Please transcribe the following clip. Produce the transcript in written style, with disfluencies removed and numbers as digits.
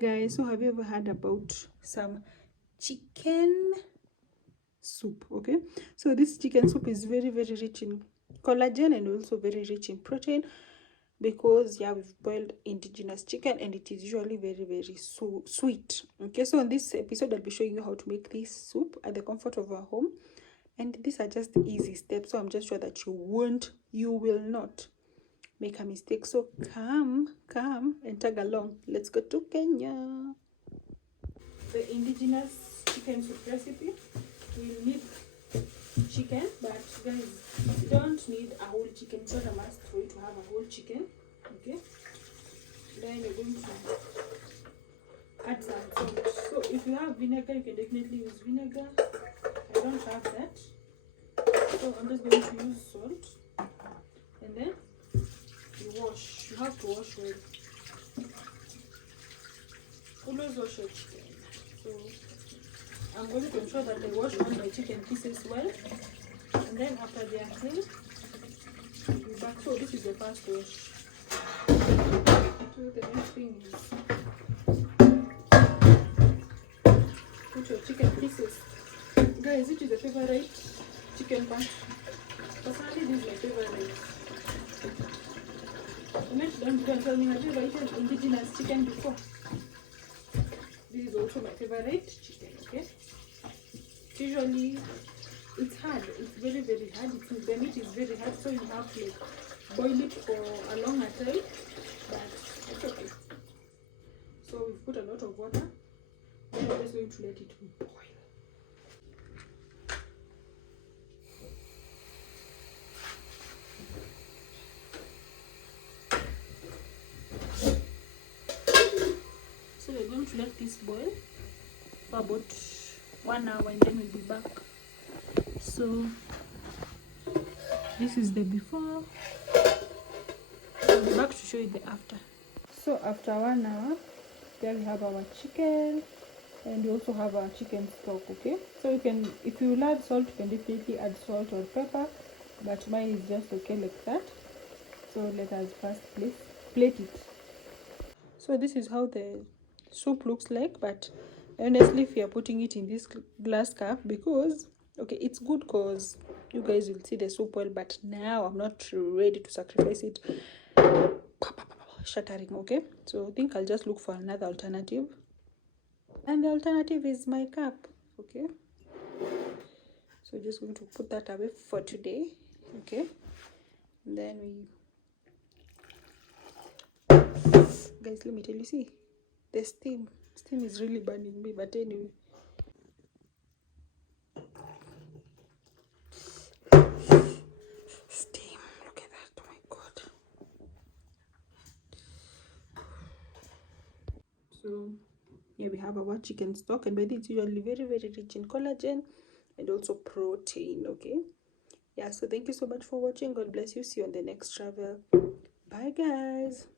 Guys, so have you ever heard about some chicken soup? Okay, so this chicken soup is very rich in collagen and also very rich in protein, because yeah, we've boiled indigenous chicken and it is usually very sweet. Okay, so in this episode I'll be showing you how to make this soup at the comfort of our home, and these are just easy steps, so I'm just sure that you will not make a mistake. So come and tag along. Let's go to Kenya. The indigenous chicken soup recipe, we'll need chicken, but guys, you don't need a whole chicken. It's not a must for you to have a whole chicken. Okay, then you're going to add some salt. So if you have vinegar, you can definitely use vinegar. I don't have that, so I'm just going to use salt. And then you wash. You have to wash well. Always wash your chicken. So I'm going to ensure that I wash all my chicken pieces well, and then after they are clean, I'll be back. So this is the first wash. So the next thing is put your chicken pieces. Guys, which is your favorite chicken part? Personally, this is my favorite. Don't tell me, have you ever eaten indigenous chicken before? This is also my favorite chicken. Okay, usually it's hard, it's very hard, the meat is very hard, so you have to boil it for a longer time, but it's okay. So we've put a lot of water, then we're just going to let it boil. So we're going to let this boil for about 1 hour, and then we'll be back. So this is the before. I'll be back to show you the after. So after 1 hour, there we have our chicken, and we also have our chicken stock. Okay, so you can, if you add salt, you can definitely add salt or pepper, but mine is just okay like that. So let us first plate it. So this is how the soup looks like, but honestly, if you are putting it in this glass cup, because okay, it's good because you guys will see the soup well, but now I'm not ready to sacrifice it shattering. Okay, so I think I'll just look for another alternative, and the alternative is my cup. Okay, so just going to put that away for today. Okay, and then guys, let me tell you, see the steam is really burning me, but anyway, steam, look at that. Oh my god. So here we have our chicken stock, and by this, it's usually very rich in collagen and also protein. Okay, yeah, so thank you so much for watching. God bless you. See you on the next travel. Bye guys.